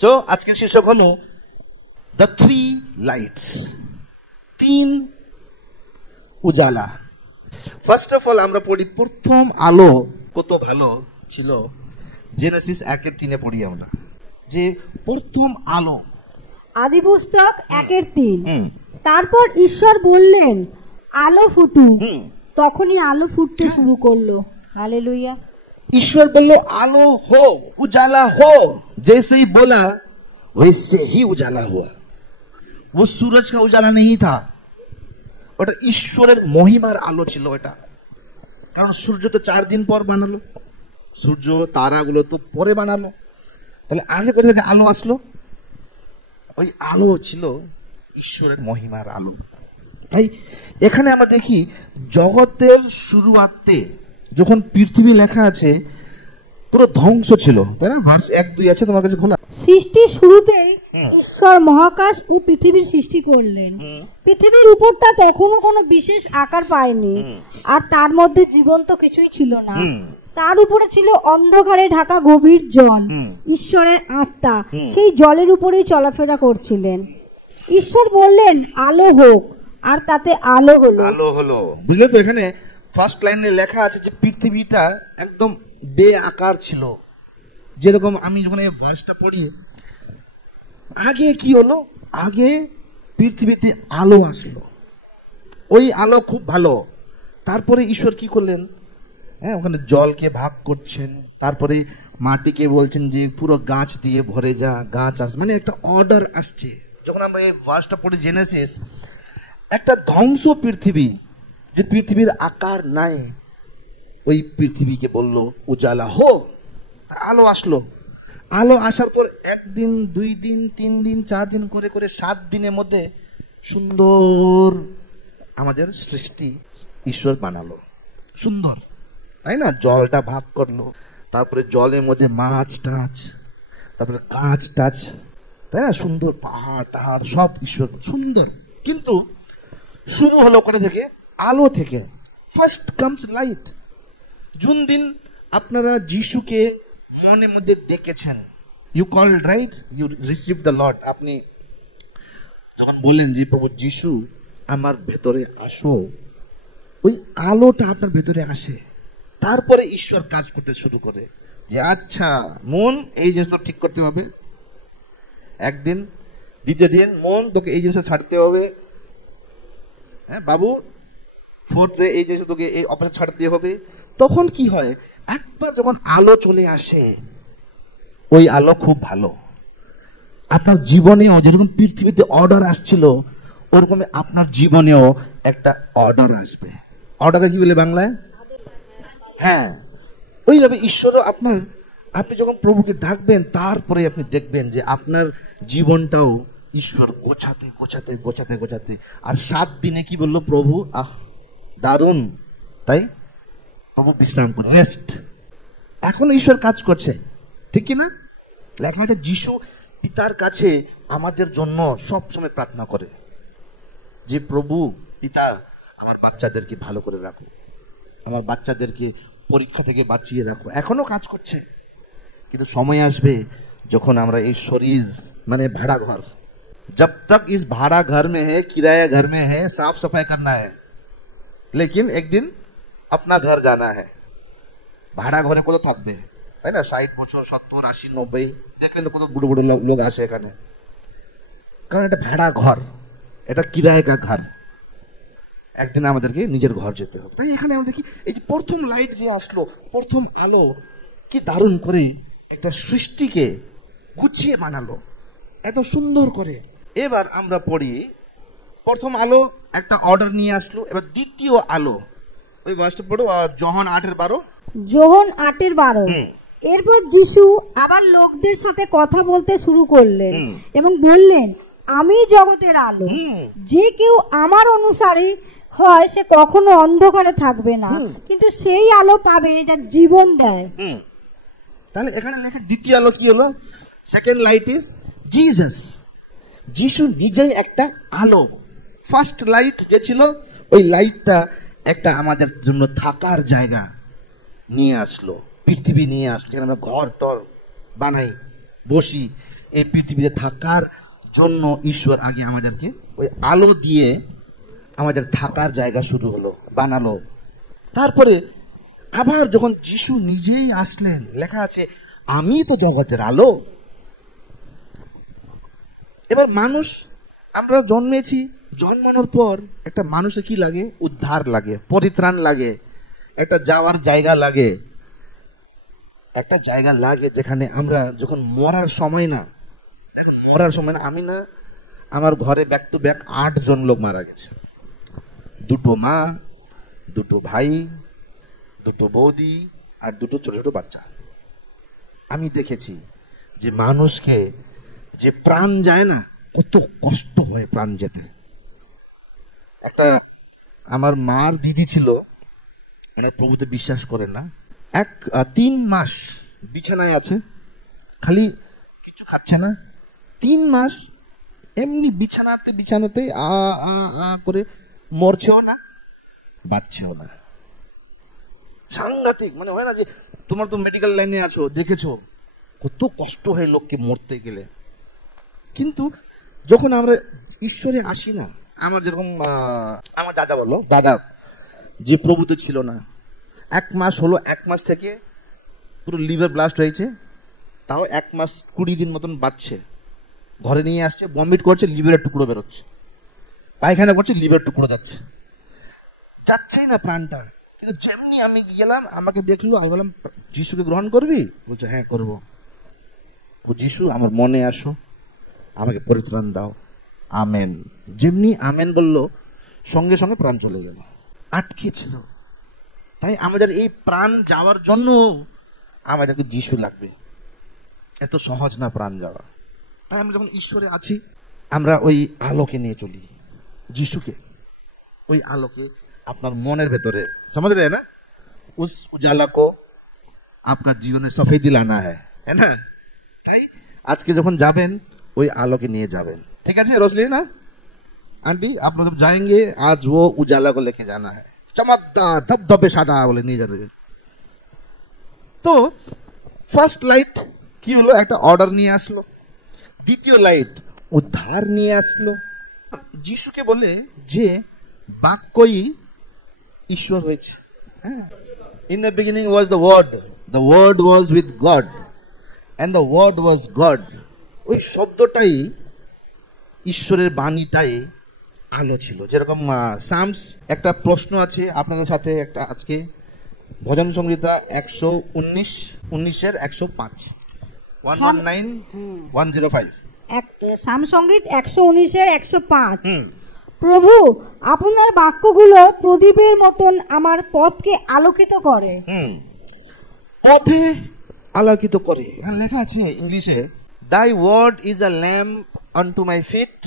So আজকের শীর্ষক হলো দ্য থ্রি লাইটস, তিন উজালা। ফার্স্ট অফ অল আমরা পড়ি প্রথম আলো কত ভালো ছিল। জেনেসিস 1:3 পড়ি আমরা যে প্রথম আলো। আদি পুস্তক 1:3। তারপর ঈশ্বর বললেন আলো ফুটুক, তখনই আলো ফুটতে শুরু করলো। हालेलुया। ईश्वर बोले आलो हो, उजाला हो। जैसे ही बोला वैसे ही उजाला हुआ। वो सूरज का उजाला नहीं था, ওটা ঈশ্বরের মহিমার আলো ছিল এটা। কারণ সূর্য তো 4 দিন পর বানালো, সূর্য তারাগুলো তো পরে বানালো, তাহলে আগে কোথা থেকে আলো আসলো? ওই আলো ছিল ঈশ্বরের মহিমার আলো। তাই এখানে আমরা দেখি জগতের শুরুয়াতে যখন পৃথিবী লেখা আছে পুরো ধ্বংস ছিল, তাই না? ভার্স 1-2 আছে তোমার কাছে খোলা। সৃষ্টির শুরুতেই ঈশ্বর মহাকাশ ও পৃথিবীর সৃষ্টি করলেন। পৃথিবীর উপরটা তখনও কোনো বিশেষ আকার পায়নি, আর তার মধ্যে জীবন্ত কিছুই ছিল না। তার উপরে ছিল অন্ধকারে ঢাকা গভীর জল। ঈশ্বরের আত্মা সেই জলের উপরেই চলাফেরা করছিলেন। ঈশ্বর বললেন আলো হোক, আর তাতে আলো হলো। আলো হলো, বুঝলে তো? এখানে ফার্স্ট লাইনে লেখা আছে যে পৃথিবীটা একদম বে আকার ছিল। যেরকম আমি যখন এই ভার্সটা পড়ি, আগে কি হলো? আগে পৃথিবীতে আলো আসলো, ওই আলো খুব ভালো। তারপরে ঈশ্বর কি করলেন? ওখানে জলকে ভাগ করছেন, তারপরে মাটিকে বলছেন যে পুরো গাছ দিয়ে ভরে যা, গাছ আস, মানে একটা অর্ডার আসছে। যখন আমরা এই ভার্সটা পড়ি জেনেসিস, একটা ধ্বংস পৃথিবী, যে পৃথিবীর আকার নাই, ওই পৃথিবীকে বললো উজালা হো, আলো আসলো। আলো আসার পর 1 দিন 2 দিন 3 দিন 4 দিন করে করে 7 দিনের মধ্যে সুন্দর আমাদের সৃষ্টি ঈশ্বর বানালো। সুন্দর, তাই না? জলটা ভাগ করলো, তারপরে জলের মধ্যে মাছ টাছ, তারপরে গাছ টাছ, তাই না? সুন্দর পাহাড় টাহাড় সব ঈশ্বর সুন্দর। কিন্তু শুরু হলো কোথা থেকে? আলো থেকে। First comes light. জুন দিন আপনারা যিশুকে মনের মধ্যে ডেকেছেন, you called right, you receive the lord. আপনি যখন বলেন যে প্রভু যিশু আমার ভেতরে আসো, ওই আলোটা আপনার ভেতরে আসে। তারপরে ঈশ্বর কাজ করতে শুরু করে যে আচ্ছা মন, এই জিনিসটা ঠিক করতে হবে। একদিন, দ্বিতীয় দিন, মন তোকে এই জিনিসটা ছাড়তে হবে। হ্যাঁ বাবু, 4th ডে এই জিনিসটা তোকে এই অপরাধ ছাড়তে হবে। তখন কি হয়? একবার যখন আলো চলে আসে, ওই আলো খুব ভালো। আপনার জীবনেও যেরকম পৃথিবীতে অর্ডার আসছিল, ওরকম আপনার জীবনেও একটা অর্ডার আসবে। অর্ডারটা কি বলে বাংলায়? হ্যাঁ, ওইভাবে ঈশ্বরও আপনি যখন প্রভুকে ডাকবেন, তারপরে আপনি দেখবেন যে আপনার জীবনটাও ঈশ্বর গোছাতে গোছাতে গোছাতে গোছাতে। আর 7 দিনে কি বললো প্রভু? দারুণ, তাই প্রভু বিশ্রাম করে, রেস্ট। এখন ঈশ্বর কাজ করছে, ঠিক কি না? লেখা আছে যিশু পিতার কাছে আমাদের জন্য সব সময় প্রার্থনা করে যে প্রভু পিতা, আমার বাচ্চাদেরকে ভালো করে রাখো, আমার বাচ্চাদেরকে পরীক্ষা থেকে বাঁচিয়ে রাখো। এখনো কাজ করছে, কিন্তু সময় আসবে যখন আমরা এই শরীর মানে ভাড়া ঘর, जब तक इस भाड़ा घर में है, किराया घर में है, साफ सफाई करना है, लेकिन एक दिन अपना घर जाना है। ভাড়া ঘরে কত থাকবে, তাই না? 60 বছর 70 80 90 দেখলেন তো কত বুড়ো বুড়ো লোক আসে এখানে। কারণ এটা ভাড়া ঘর, এটা কিরায় কা ঘর। একদিন আমাদেরকে নিজের ঘর যেতে হবে। তাই এখানে আমরা দেখি এই যে প্রথম লাইট যে আসলো, প্রথম আলো কি দারুণ করে একটা সৃষ্টিকে গুছিয়ে বানালো, এত সুন্দর করে। এবার আমরা পড়ি প্রথম আলো একটা অর্ডার নিয়ে আসলো। এবার দ্বিতীয় আলো, ওই ভার্সটা পড়ো, যোহন 8:12। যোহন 8:12। এরপর যিশু আবার লোকদের সাথে কথা বলতে শুরু করলেন এবং বললেন আমি জগতের আলো, যে কেউ আমার অনুসারী হয় সে কখনো অন্ধকারে থাকবে না, কিন্তু সেই আলো পাবে যা জীবন দেয়। তাহলে এখানে লেখা দ্বিতীয় আলো কি হলো? Second light is Jesus. যিশু নিজেই একটা আলো। ফার্স্ট লাইট যে ছিল, ওই লাইটটা একটা আমাদের জন্য থাকার জায়গা নিয়ে আসলো, পৃথিবী নিয়ে আসলো, যেখানে আমরা ঘর টর বানাই, বসি। এই পৃথিবীতে থাকার জন্য ঈশ্বর আগে আমাদেরকে ওই আলো দিয়ে আমাদের থাকার জায়গা শুরু হলো, বানালো। তারপরে আবার যখন যিশু নিজেই আসলেন, লেখা আছে আমি তো জগতের আলো। এবার মানুষ, আমরা জন্মেছি, জন্মানোর পর একটা মানুষের কি লাগে? উদ্ধার লাগে, পরিত্রাণ লাগে, একটা যাওয়ার জায়গা লাগে, একটা জায়গা লাগে যেখানে আমরা যখন মরার সময় না, আমি না, আমার ঘরে ব্যাক টু ব্যাক 8 জন লোক মারা গেছে। 2 মা, 2 ভাই, 2 বৌদি আর 2 ছোট ছোট বাচ্চা। আমি দেখেছি যে মানুষকে যে প্রাণ যায় না, কত কষ্ট হয় প্রাণ যেতে। একটা আমার মার দিদি ছিল, মানে প্রভুতে বিশ্বাস করেন না, 3 মাস বিছানায় আছে, খালি কিছু খাচ্ছে না। 3 মাস এমনি বিছানাতে আ আ আ করে মরছেও না, বাঁচছেও না। সাংঘাতিক, মানে হয় না যে তোমার তো মেডিকেল লাইনে আছো, দেখেছো কত কষ্ট হয় লোককে মরতে গেলে। কিন্তু যখন আমরা ঈশ্বরে আসি না, আমার যেরকম আমার দাদা যে প্রভুতে ছিল না, 1 মাস হলো, 1 মাস থেকে পুরো লিভার ব্লাস্ট হয়েছে, তাও 1 মাস 20 দিন মতন বাঁচছে। ঘরে নিয়ে আসছে, বমিট করছে, লিভারের টুকরো বেরোচ্ছে, পায়খানা করছে, লিভার টুকরো যাচ্ছেই না প্রাণটা। কিন্তু যেমনি আমি গেলাম, আমাকে দেখলো, আমি বললাম যিশুকে গ্রহণ করবি? বলছে হ্যাঁ করবো। যিশু আমার মনে আসো, আমাকে পরিত্রাণ দাও, আমেন। যেমনি আমেন বললো, সঙ্গে সঙ্গে প্রাণ চলে গেল, আটকে ছিল। তাই আমাদের এই প্রাণ যাওয়ার জন্য আমাদেরকে যিশু লাগবে, এত সহজ না প্রাণ যাওয়া। তাই আমরা যখন ঈশ্বরে আছি, আমরা ওই আলোকে নিয়ে চলি, যিশুকে, ওই আলোকে আপনার মনের ভেতরে, समझ रहे हैं ना? उस उजाला को आपका जीवन में सफेदी लाना है ना? তাই আজকে যখন যাবেন ওই আলোকে নিয়ে যাবেন, ঠিক আছে रोशनी ना आंटी? आप लोग जब जाएंगे आज वो उजाला को लेके जाना है, चमकदार धबधबे सादा बोले নিয়ে যাবে। তো ফার্স্ট লাইট কি হলো? একটা অর্ডার নিয়ে আসলো। দ্বিতীয় লাইট উদ্ধার নিয়ে আসলো। যিশুকে বলে যে বাক্যই ঈশ্বর হয়েছে। In the beginning was the word was with God and the word was God. ওই শব্দটাই, ঈশ্বরের বাণীটাই আলো ছিল। যেরকম সামস, একটা প্রশ্ন আছে আপনাদের সাথে, একটা আজকে ভজন সংহিতা 119 105 105 সাম সংগীত 119-105। প্রভু, আপনার বাক্যগুলো প্রদীপের মতন আমার পথকে আলোকিত করে। পথে আলোকিত করে। এখানে লেখা আছে ইংলিশে, Thy word is a lamp unto my feet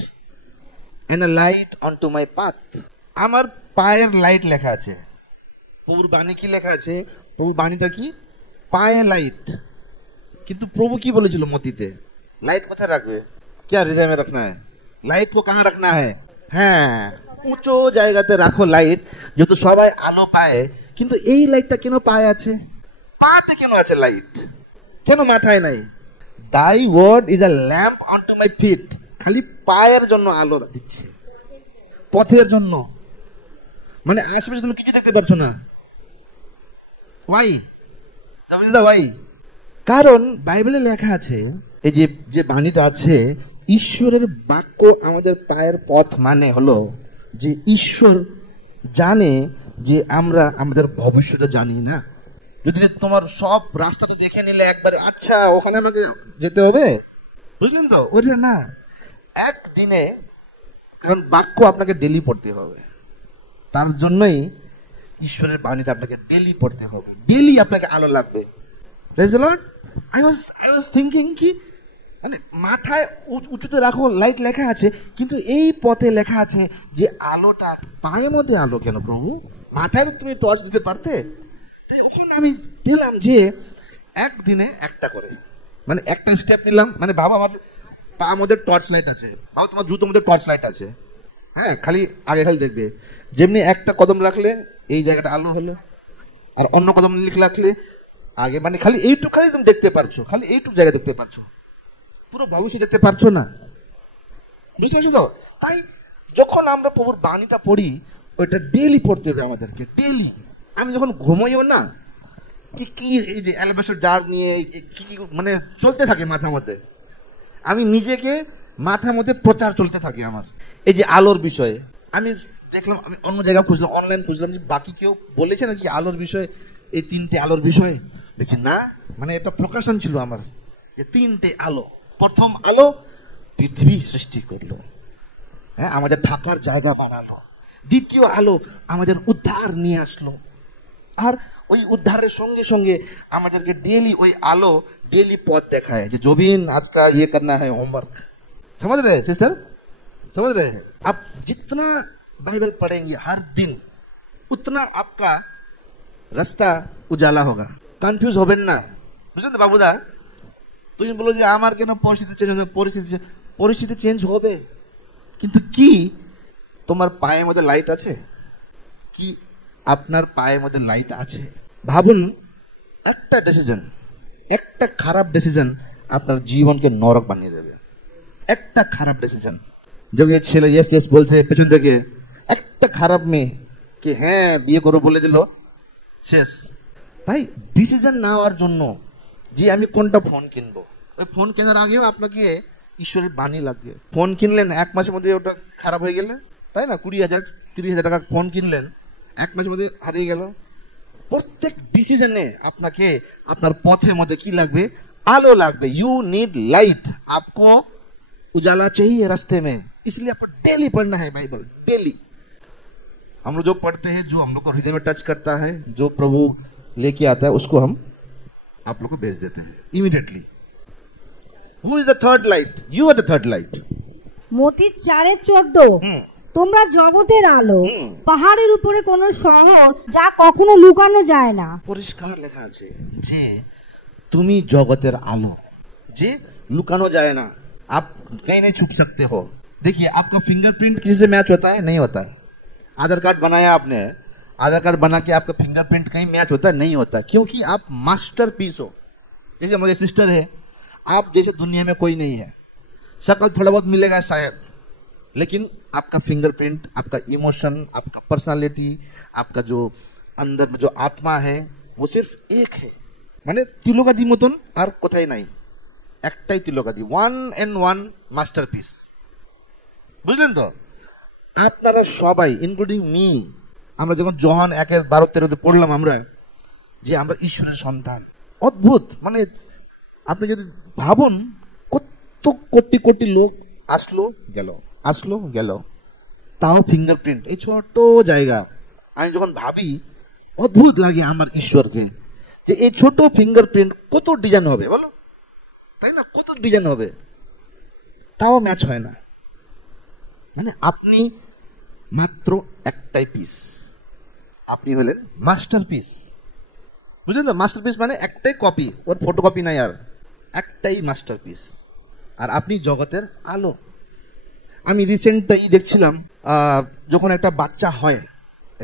and a light unto my path. আমার পায়ের লাইট লেখা আছে। প্রভুর বাণী কি লেখা আছে? প্রভুর বাণীটা কি? পায়ের লাইট। কিন্তু প্রভু কি বলেছিল মতিতে? লাইট কোথায় রাখবে? क्या हृदय में रखना है? लाइट को कहाँ रखना है? হ্যাঁ, উঁচু জায়গাতে রাখো লাইট, যেহেতু সবাই আলো পায়। কিন্তু এই লাইটটা কেন পায়ে আছে? পাতে কেন আছে লাইট? কেন মাথায় নাই? Thy word is a lamp unto my feet, খালি পায়ের জন্য আলো দিচ্ছে, পথের জন্য। মানে আশেপাশে তুমি কিছু দেখতে পারছো না। Why? Why? কারণ বাইবেলে লেখা আছে, এই যে বাণীটা আছে, ঈশ্বরের বাক্য আমাদের পায়ের পথ, মানে হলো যে ঈশ্বর জানে যে আমরা আমাদের ভবিষ্যতে জানি না। যদি তোমার সব রাস্তাটা দেখে নিলে একবারে, আচ্ছা ওখানে আমাকে যেতে হবে, বুঝলেন তো? ওইটা না, একদিনে, কারণ বাক্য আপনাকে ডেলি পড়তে হবে। তার জন্যই ঈশ্বরের বাণীটা আপনাকে ডেলি পড়তে হবে, ডেলি আপনাকে আলো লাগবে। Praise the Lord. I was thinking কি, মানে মাথায় উঁচুতে রাখো, লাইট লেখা আছে, কিন্তু এই পথে লেখা আছে যে আলোটা পায়ের মধ্যে আলো কেন প্রভু? মাথায় তো তুমি টর্চ দিতে পারতে। তাই ওখানে আমি পেলাম যে একদিনে একটা করে, মানে একটা স্টেপ নিলাম, মানে বাবা আমার পা মধ্যে টর্চ লাইট আছে, বাবা তোমার জুতোর মধ্যে টর্চ লাইট আছে। হ্যাঁ, খালি আগে খালি দেখবে, যেমনি একটা কদম রাখলে এই জায়গাটা আলো হলো, আর অন্য কদম রাখলে আগে, মানে খালি এইটুক, খালি তুমি দেখতে পারছো, খালি এইটুক জায়গা দেখতে পারছো। পুরো ভবিষ্যৎ দেখতে পারছো না, বুঝতে পারছো তো? তাই যখন আমরা প্রভুর বাণীটা পড়ি, ওইটা ডেইলি পড়তে হবে আমাদেরকে, ডেইলি। আমি যখন ঘুমাইও না, কি এই যে অ্যালবাস্টার জার নিয়ে কি মানে চলতে থাকে মাথার মধ্যে, আমি নিজেকে মাথার মধ্যে প্রচার চলতে থাকে আমার এই যে আলোর বিষয়ে। আমি দেখলাম, আমি অন্য জায়গায় খুঁজলাম, অনলাইন খুঁজলাম যে বাকি কেউ বলেছে নাকি আলোর বিষয়ে, এই 3টে আলোর বিষয়ে। দেখছি না, মানে একটা প্রকাশন ছিল আমার যে 3টে আলো। প্রথম আলো পৃথিবী সৃষ্টি করলো, হ্যাঁ, আমাদের থাকার জায়গা বানালো। দ্বিতীয় আলো আমাদের উদ্ধার নিয়ে আসলো, আর ওই উদ্ধারের সঙ্গে সঙ্গে আমাদেরকে ডেली ওই আলো डेली पथ देखाए जो जोबिन आज का ये करना है होमवर्क। समझ रहे हैं सिस्टर, समझ रहे हैं? आप जितना बाइबल पढ़ेंगे हर दिन उतना आपका रास्ता उजाला होगा। कन्फ्यूज হবেন না, বুঝলেন তো বাবুদা? তুমি বলো যে আমার কেন পরিস্থিতি চেঞ্জ হবে, পরিস্থিতি চেঞ্জ হবে, কিন্তু কি তোমার পায়ের মধ্যে লাইট আছে? কি আপনার পায়ের মধ্যে লাইট আছে? ভাবুন, একটা ডিসিশন, একটা খারাপ ডিসিশন আপনার জীবনকে নরক বানিয়ে দেবে। একটা খারাপ ডিসিশন, যখন এই ছেলে ইয়েস ইয়েস বলছে পেছন থেকে, একটা খারাপ মেয়ে কি হ্যাঁ বিয়ে করো বলে দিল, শেষ। তাই ডিসিশন নেওয়ার জন্য যে আমি কোনটা ফোন কিনবো, ওই ফোন কেনার আগেও আপনাকে ঈশ্বরের বাণী লাগবে। ফোন কিনলেন, 1 মাসের মধ্যে ওটা খারাপ হয়ে গেলে, তাই না? 20,000 30,000 টাকা ফোন কিনলেন, 1 মাসের মধ্যে হারিয়ে গেল। প্রত্যেক ডিসিশনে আপনাকে আপনার পথের মধ্যে কি লাগবে? আলো লাগবে। यू नीड लाइट, आपको उजाला चाहिए रास्ते में, इसलिए आपको डेली पढ़ना है बाइबल, डेली। हम लोग जो पढ़ते हैं, जो हम लोग को हृदय में टच करता है, जो प्रभु लेके आता है, उसको हम आप लोग को भेज देते हैं immediately. Who is the third light? You are the third light. মতি 4:14 তোমরা জগতের আলো, পাহাড়ের উপরে কোন শহর যা কখনো লুকানো যায় না। পরিষ্কার লেখা আছে যে তুমি জগতের আলো, যে লুকানো যায় না। आप कहीं नहीं छुप सकते हो। देखिए, आपका फिंगरप्रिंट किसी से मैच होता है? नहीं होता है। आधार कार्ड बनाया आपने, आधार कार्ड बना के आपका फिंगरप्रिंट कहीं मैच होता है? नहीं होता, क्योंकि आप मास्टरपीस हो। जैसे हमारे सिस्टर है, आप जैसे दुनिया में कोई नहीं है। शक्ल थोड़ा बहुत मिलेगा शायद, लेकिन आपका फिंगरप्रिंट, आपका इमोशन, आपका पर्सनालिटी, आपका जो अंदर में जो आत्मा है, वो सिर्फ एक है। माने तिलोकादी मतन और कोथाई नहीं, একটাই তিলকাদি, 1 and 1 মাস্টারপিস। বুঝলেন তো? আপনারা সবাই ইনক্লুডিং মি, আমরা যখন যোহান 1:12-13 পড়লাম, আমরা যে আমরা ঈশ্বরের সন্তান। অদ্ভুত, মানে আপনি যদি ভাবুন, কত কোটি কোটি লোক আসলো গেল, আসলো গেল, তাও ফিঙ্গারপ্রিন্ট এই ছোট জায়গা। আমি যখন ভাবি, অদ্ভুত লাগে আমার ঈশ্বরকে, যে এই ছোট ফিঙ্গারপ্রিন্ট কত ডিজাইন হবে বলো, তাই না? কত ডিজাইন হবে, তাও ম্যাচ হয় না। মানে আপনি মাত্র একটাই পিস, আপনি হলেন মাস্টারপিস। বুঝলেন তো? মাস্টারপিস মানে একটাই কপি, ওর ফটোকপি নাই, আর একটাই মাস্টারপিস। আর আপনি জগতের আলো। আমি রিসেন্টলি দেখছিলাম, যখন একটা বাচ্চা হয়,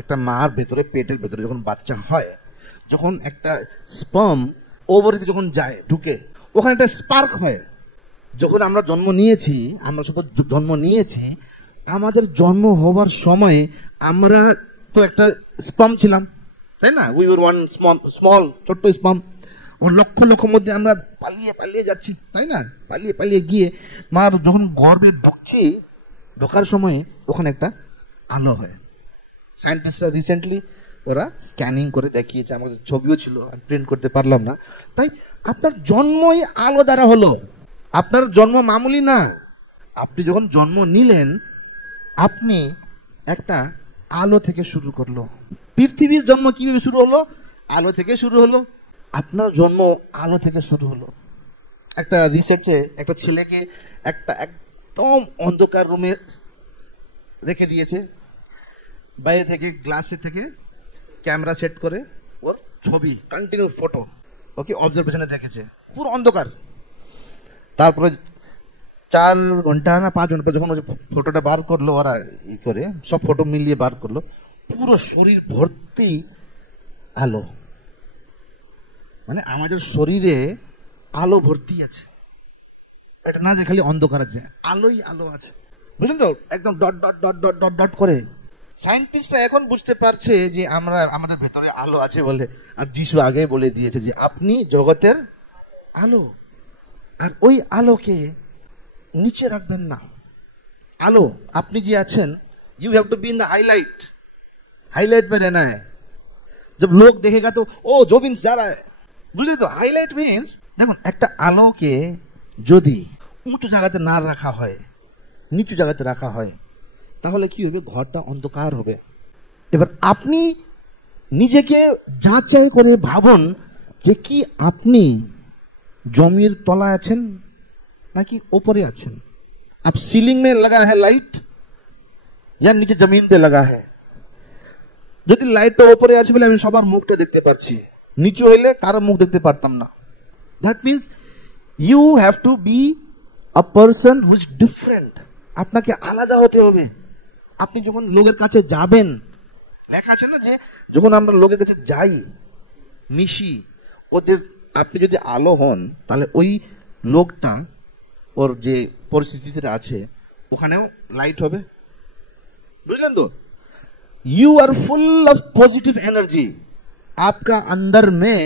একটা মার ভেতরে, পেটের ভেতরে যখন বাচ্চা হয়, যখন একটা স্পার্ম ওভারিতে যখন যায়, ঢুকে, ওখানে একটা স্পার্ক হয়। যখন আমরা জন্ম নিয়েছি, আমরা সব জন্ম নিয়েছি, আমাদের জন্ম হবার সময় আমরা তো একটা স্পার্ম ছিলাম, তাই না? উই ওয়ার ওয়ান স্মল ছোট্ট স্পার্ম। ও লক্ষ লক্ষ মধ্যে আমরা পালিয়ে পালিয়ে যাচ্ছি, তাই না? পালিয়ে পালিয়ে গিয়ে মার যখন গর্ভে ঢুকছি, ঢোকার সময় ওখানে একটা আলো হয়। সায়েন্টিস্টরা রিসেন্টলি ওরা স্ক্যানিং করে দেখিয়েছে, আমাদের ছবিও ছিল, প্রিন্ট করতে পারলাম না। তাই আপনার জন্মই আলো দ্বারা হলো। আপনার জন্ম মামুলি না। আপনি যখন জন্ম নিলেন, আপনি একটা আলো থেকে শুরু করলো। পৃথিবীর জন্ম কিভাবে শুরু হলো? আলো থেকে শুরু হলো। আপনার জন্ম আলো থেকে শুরু হলো। একটা রিসার্চে একটা ছেলেকে একটা একদম অন্ধকার রুমে রেখে দিয়েছে, বাইরে থেকে গ্লাসে থেকে ক্যামেরা সেট করে ওর ছবি, কন্টিনিউ ফটো ওকে অবজারভেশনে রেখেছে, পুরো অন্ধকার। তারপরে 4 ঘন্টা না 5 ঘন্টা যখন ফটোটা বার করলো, ওরা ই করে সব ফটো মিলিয়ে বার করলো, পুরো শরীর ভর্তি আলো। মানে আমাদের শরীরে আলো ভর্তি আছে, এটা না যে খালি অন্ধকার আছে, আলোই আলো আছে, বুঝলেন তো, একদম dot dot dot dot dot dot করে। সায়েন্টিস্টরা এখন বুঝতে পারছে যে আমরা আমাদের ভেতরে আলো আছে বলে। আর যিশু আগে বলে দিয়েছে যে আপনি জগতের আলো, আর ওই আলোকে নিচে রাখবেন না। আলো আপনি যে আছেন, you have to be in the highlight. Highlight पे रहना है। जब लोग देखेगा तो ओ जोबिन्स जा रहा है, বুঝলি তো। হাইলাইট মিন্স দেখুন, একটা আলোকে যদি উঁচু জায়গাতে না রাখা হয়, নিচু জায়গাতে রাখা হয়, তাহলে কি হবে? ঘরটা অন্ধকার হবে। এবার আপনি নিজেকে যাচাই করে ভাবুন যে কি আপনি জমির তলায় আছেন নাকি ওপরে আছেন। आप सीलिंग में लगा है लाइट या नीचे जमीन पे लगा है? যদি লাইটটা উপরে আছে বলে আমি সবার মুখটা দেখতে পাচ্ছি, নিচে হইলে কারো মুখ দেখতে পারতাম না। That means you have to be a person who is different. আপনাকে আলাদা হতে হবে। আপনি যখন লোকের কাছে যাবেন, লেখা আছে না যে যখন আমরা লোকের কাছে যাই, মিশি, ওদের, আপনি যদি আলো হন তাহলে ওই লোকটা ওর যে পরিস্থিতিতে আছে ওখানেও লাইট হবে, বুঝলেন তো। You are full of positive energy. आपका अंदर में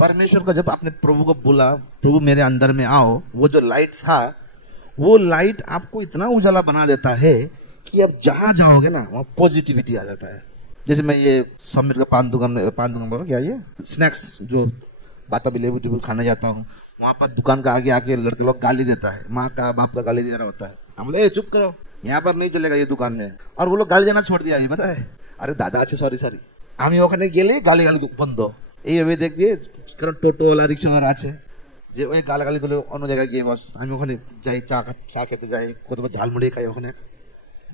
परमेश्वर का, जब आपने प्रभु को बोला प्रभु मेरे अंदर में आओ, वो जो लाइट था, वो लाइट आपको इतना उजाला बना देता है कि आप जहां जाओगे ना वहां पॉजिटिविटी आ जाता है। जैसे मैं ये समीर का पान दुकान बोला क्या, ये स्नैक्स जो बाता भी लेबू टेबू खाने जाता हूँ, वहां पर दुकान का आगे आके लड़के लोग गाली देता है, माँ का बाप का गाली दे रहा होता है। हम बोले चुप करो, यहाँ पर नहीं चलेगा ये दुकान में, और वो लोग गाली देना छोड़ दिया। ये पता है, अरे दादा আছে সরি সরি, আমি ওখানে গেলে গালি গালি বন্ধ। এইভাবে দেখবে কারণ টোটোওয়ালা রিক্সাওয়ালা আছে যে ওই গালাগালি গুলো অন্য জায়গায় গিয়ে বস। আমি ওখানে যাই, চা খেতে যাই, কতবার ঝালমুড়ি খাই ওখানে,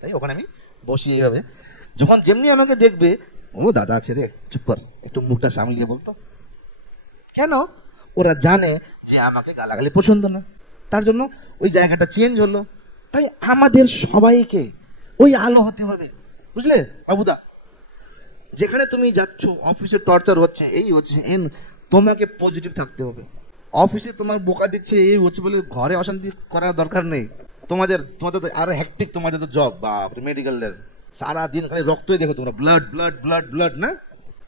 তাই ওখানে আমি বসি এইভাবে। যখন যেমনি আমাকে দেখবে, ও দাদা আছে রে, চুপ কর, একটু মুখটা সামলিয়ে বলতো। কেন? ওরা জানে যে আমাকে গালাগালি পছন্দ না, তার জন্য ওই জায়গাটা চেঞ্জ হলো। তাই আমাদের সবাইকে ওই আলো হতে হবে, বুঝলে বাবুদা। যেখানে তুমি যাচ্ছ, অফিসে টর্চার হচ্ছে, এই হচ্ছে, তোমাকে পজিটিভ থাকতে হবে। অফিসে তোমার বোকা দিচ্ছে, এই হচ্ছে বলে ঘরে অশান্তি করার দরকার নেই। তোমাদের তো আরো হ্যাকটিক, তোমাদের তো জব বা মেডিকেলদের सारा दिन खाली रक्त ही देखो तुम्हारा, ब्लड ब्लड ब्लड ब्लड ना,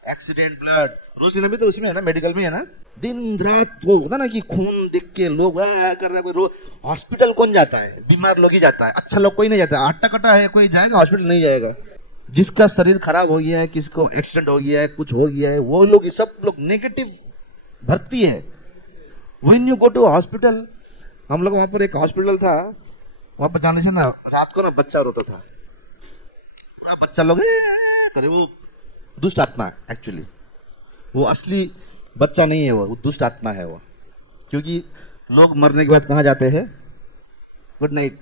एक्सीडेंट ब्लड, रोज भी तो उसमें है ना, मेडिकल में है ना, दिन रात वो होता ना कि खून देख के लोग कर रहे हैं। हॉस्पिटल कौन जाता है? बीमार लोग ही जाता है, अच्छा लोग कोई नहीं जाता। आटा कटा है कोई जाएगा हॉस्पिटल? नहीं जाएगा। जिसका शरीर खराब हो गया है, किसको एक्सीडेंट हो गया है, कुछ हो गया है, वो लोग सब लोग नेगेटिव भर्ती है। When you go to hospital, हम लोग वहां पर एक हॉस्पिटल था, वहां पर जाने से ना रात को ना बच्चा रोता था, बच्चा लोग करे, वो दुष्ट आत्मा एक्चुअली, वो असली बच्चा नहीं है, वो दुष्ट आत्मा है वो। क्योंकि लोग मरने के बाद कहाँ जाते हैं? Good night.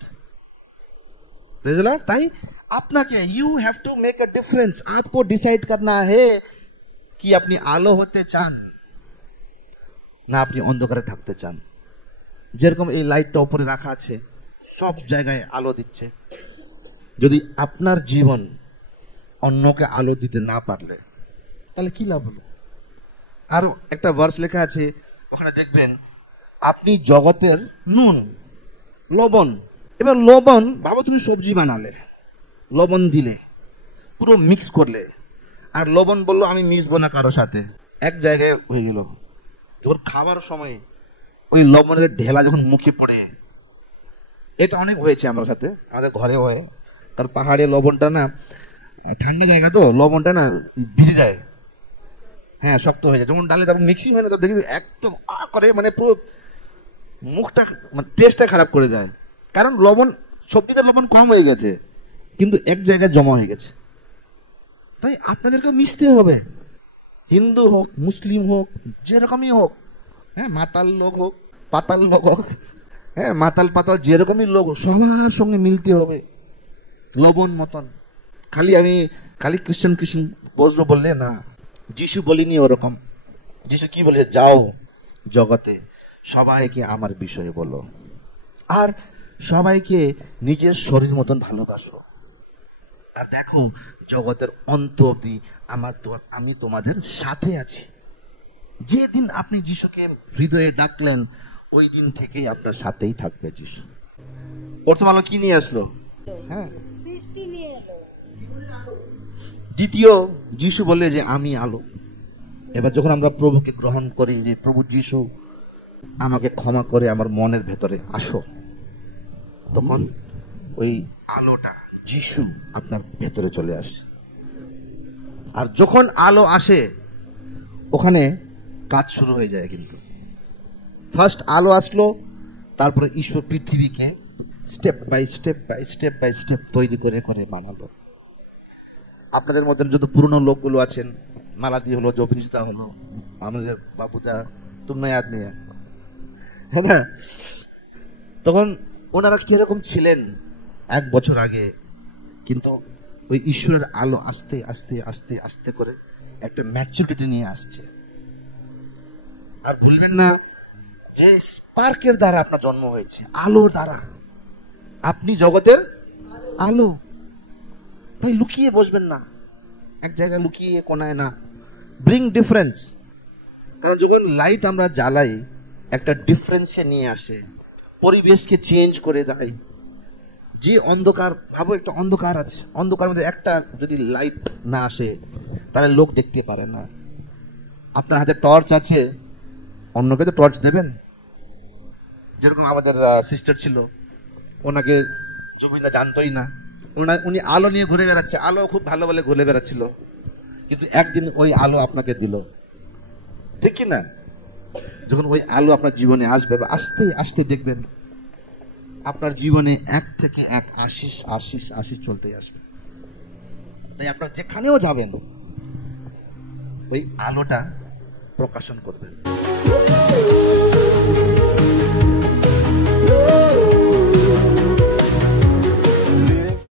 Praise the lord. ताई अपना क्या, you have to make a difference. आपको डिसाइड करना है कि अपनी आलो होते चान ना अपनी अंधकारे থাকতে চান। যেরকম এই লাইটটা উপরে রাখা আছে, সব জায়গায় আলো দিচ্ছে। যদি আপনার জীবন অন্যকে আলো দিতে না পারলে তাহলে কি লাভ হলো? আর একটা ভার্স লেখা আছে, ওখানে দেখবেন আপনি জগতের নুন, লবণ। এবার লবণ, ভাবো তুমি সবজি বানালে, লবণ দিলে, পুরো মিক্স করলে, আর লবণ বললো আমি মিশবো না কারোর সাথে, এক জায়গায় হয়ে গেল। যখন খাবার সময় ওই লবণের ঢেলা যখন মুখে পড়ে, এটা অনেক হয়েছে আমার সাথে, আমাদের ঘরে হয়। তার পাহাড়ে লবণটা না, ঠান্ডা জায়গা তো, লবণটা না ভিজে যায়, হ্যাঁ শক্ত হয়ে যায়। যখন ডালে তারপর মিক্সিং হয় না, তখন দেখি একদম করে, মানে পুরো মুখটা, মানে টেস্টটা খারাপ করে দেয়। কারণ লবণ, সবজিতে লবণ কম হয়ে গেছে, কিন্তু এক জায়গায় জমা হয়ে গেছে। তাই আপনাদেরকে মিশতে হবে, হিন্দু হোক, মুসলিম হোক, যেরকমই হোক, হ্যাঁ মাতাল লোক হোক, পাতাল লোক হোক, হ্যাঁ মাতাল পাতাল যেরকমই লোক, সবার সঙ্গে মিলতে হবে লবণ মতন। খালি খ্রিস্টান বসবো বললে না, যিশু বলিনি ওরকম। যিশু কি বলে? যাও জগতে সবাইকে আমার বিষয়ে বলো, আর সবাইকে নিজের শরীর মতন ভালোবাসো, আর দেখো জগতের অন্ত অবধি আমি তোমাদের সাথে আছি। যেদিন আপনি যিশুকে হৃদয়ে ডাকলেন, ওই দিন থেকেই আপনার সাথেই থাকবে যিশু। প্রথম আলো কি নিয়ে আসলো? হ্যাঁ, সৃষ্টি নিয়ে এলো। দ্বিতীয়, যিশু বলে যে আমি আলো। এবার যখন আমরা প্রভুকে গ্রহণ করি যে প্রভু যিশু আমাকে ক্ষমা করে আমার মনের ভেতরে আসো, তখন ওই আলোটা যিশু আপনার ভেতরে চলে আসে। আর যখন আলো আসে ওখানে কাজ শুরু হয়ে যায়। কিন্তু ফার্স্ট আলো আসলো, তারপরে ঈশ্বর পৃথিবীকে স্টেপ বাই স্টেপ তৈরি করে করে বানালো। আপনাদের মধ্যে যত পুরনো লোকগুলো আছেন, মালাদি হলো, জপিনিস্তা হলো, আমাদের বাবুদা তুমনায় আদমি, হ্যাঁ না, তখন ওনারা কিরকম ছিলেন 1 বছর আগে, কিন্তু ওই ঈশ্বরের আলো আস্তে আস্তে আস্তে আস্তে করে একটা ম্যাচুরিটি নিয়ে আসছে। আর ভুলবেন না যে স্পার্কের দ্বারা আপনার জন্ম হয়েছে, আলোর দ্বারা। আপনি জগতের আলো, তাই লুকিয়ে বসবেন না, এক জায়গায় লুকিয়ে কোনায় না। Bring difference. কারণ যখন লাইট আমরা জ্বালাই একটা ডিফারেন্সকে নিয়ে আসে, পরিবেশকে চেঞ্জ করে দেয়। যে অন্ধকার, ভাবো একটা অন্ধকার আছে, অন্ধকার মধ্যে একটা যদি লাইট না আসে তাহলে লোক দেখতে পারে না। আপনার হাতে টর্চ আছে, অন্যকে তো টর্চ দেবেন। যেরকম আমাদের সিস্টার ছিল, ওনাকে জমিনা জানতোই না, উনি আলো নিয়ে ঘুরে বেড়াচ্ছে, আলো খুব ভালো বলে ঘুরে বেড়াচ্ছিল, কিন্তু একদিন ওই আলো আপনাকে দিল, ঠিক কি না? যখন ওই আলো আপনার জীবনে আসবে, আস্তে আস্তে দেখবেন আপনার জীবনে এক থেকে এক আশিস আশিস আশিস চলতেই আসবে। তাই আপনার যেখানেও যাবেন ওই আলোটা প্রকাশন করবেন।